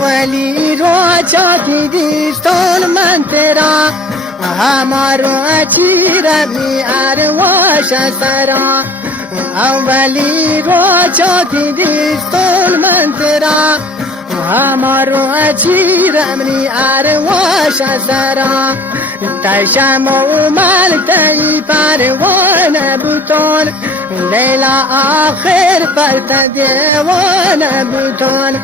اولی رو چاکی دیستون من ترا همارو چیرمی ارواش سرا اولی رو چاکی دیستون من ترا همارو چیرمی ارواش سرا تشم و مل تی پروانه بوتون لیلا آخر پر دیوانه بوتون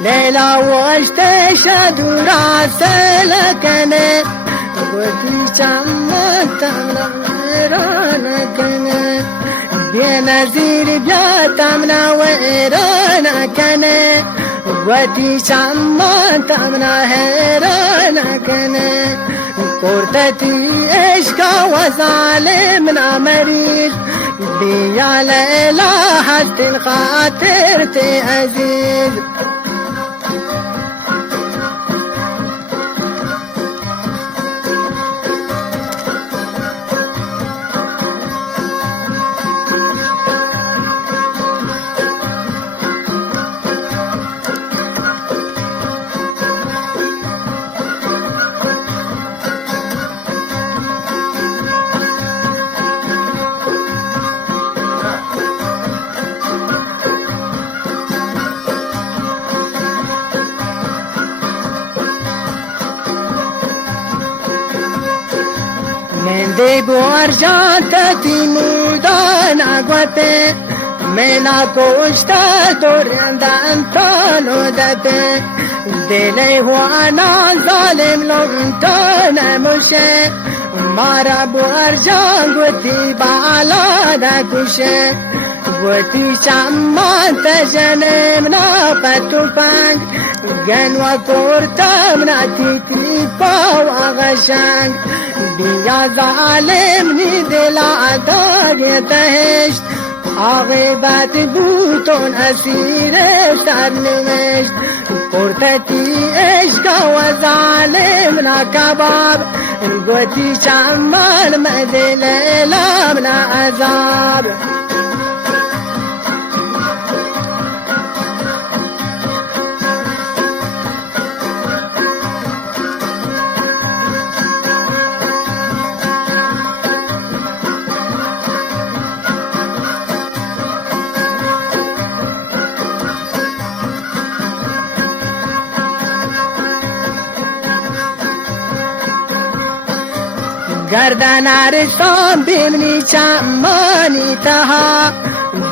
لیلا وشتش دورا سلکنه گوتی چمان تمنا کنه بی نظیر بیا تمنا ویران کنه گوتی چمان تمنا حیران کنه کرتتی عشقا و ظالم نامریز بیا لیلا حد خاطر تی عزیز de buarjanta timudan aguate mena costa dorianda antano date dele huana zalim lontana mushe mara buarjan guti bala da kushe guti chamman tajanem na patupang ganwa kortam na titi pawa gashang بیا ظالم نی دلا داگ دهشت عاقبت بوتون اسیر سرنوشت پرتتی عشق و ظالم نا کباب گوتی چمال مدل لام نا عذاب گردن عرصان بمنی چمانی تها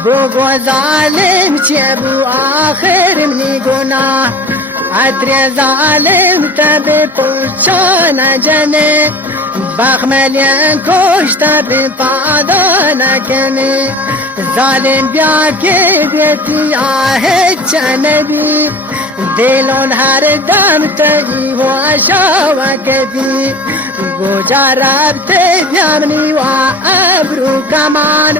بگو ظالم چه بو آخر منی گناه عطر ظالم تب پوچان جنه بخملین کشتا به پادا نکنه ظالم بیا که دیتی آه چندی دلون هر دم تایی و شاو کدی گوجا رب تیمنی و ابرو کمان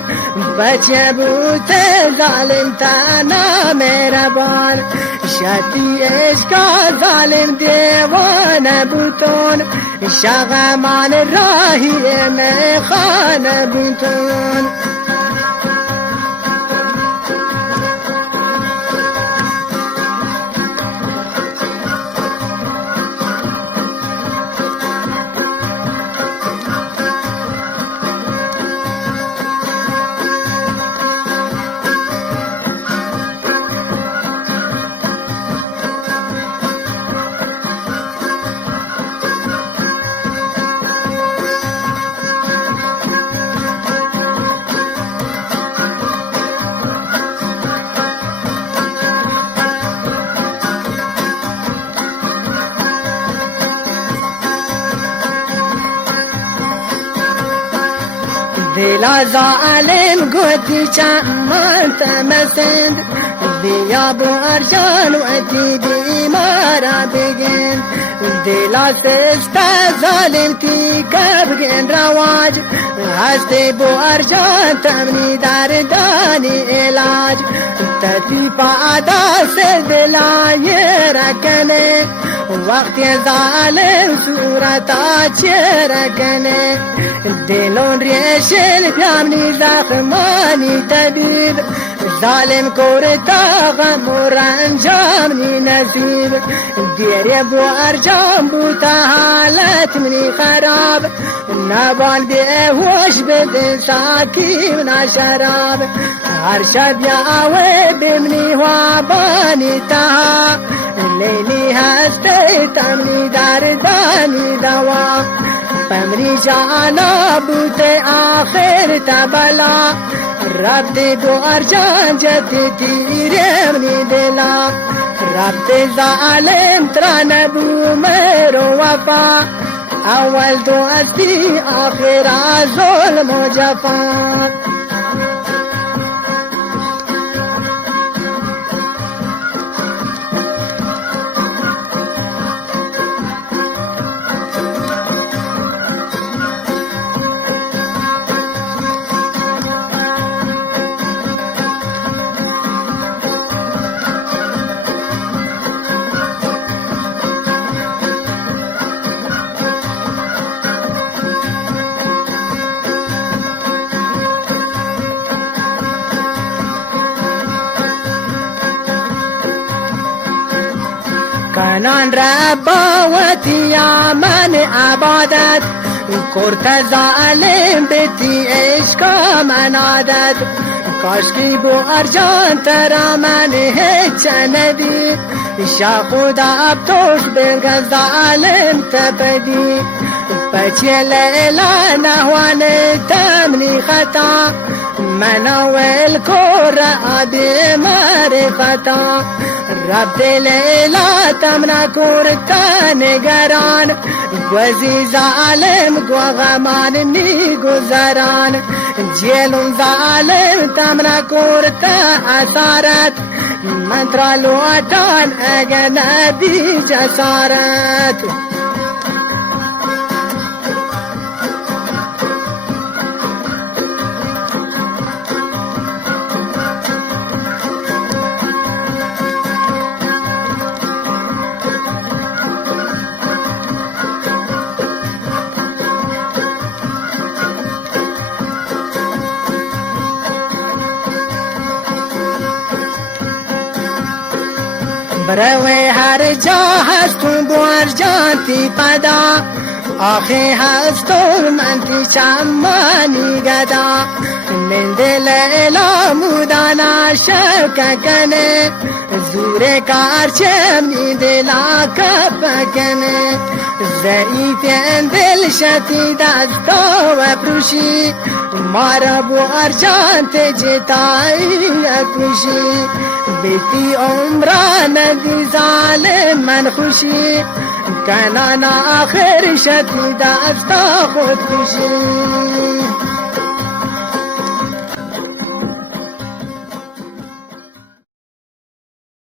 بچه بوت ظالم تانا مهربان شتی عشقا ظالم دیوان بوتون شغمان راهی میخان بوتون دلا ظالم گوتی چمان تمسند دیا بو ارجان و تی بیمارا بگن دلا سست ظالم تی کبگن رواج هستی بو ارجان تمنی دردانی علاج تتی پادا سے دلائے رکنے وقت ظالم صورتا چه رکنے دلون ریشن پیامنی زخمانی طبیب ظالم کورتا غم و رنجامنی نصیب دیره بو ارجام بوتا حالت منی خراب نبان بیهوش بدن ساکیم نشراب هر شب یاوه بمنی وابانی تها لیلی هستی تمنی دردانی دوا پمری جانا بوتے آخر تبلا رب دے دو ارجان جتی تیرے منی دلا رب دے ظالم ترانبو میرو وفا اول دو اتی آخر ظلم و جفا کنان رباوتی یا من عبادت کرت ظالم بیتی عشقا من عادت کاشکی بو ارجان ترا من هیچ ندی شا خدا اب توش بلگ ظالم تبدی پچه لیلا نهوان تمنی خطا من اول کور آدی معرفتا رب لیلا تمنا کورتا نگران گوزی ظالم گو غمان نی گذران جیلون ظالم تمنا کورتا اثارت منترا لوٹان اگر ندی جسارت بروی هر جا هستون بوار جانتی پدا آخی هستون منتی چمانی گدا من دل الامودانا شک کنه زور کار چمنی دلا کپکنه ضعیف دل شتی دستا و پروشی مارا بوار جانت جتایی اکوشی بیتی عمران دی ظالم من خوشی کنانا آخر شدی دستا خود خوشی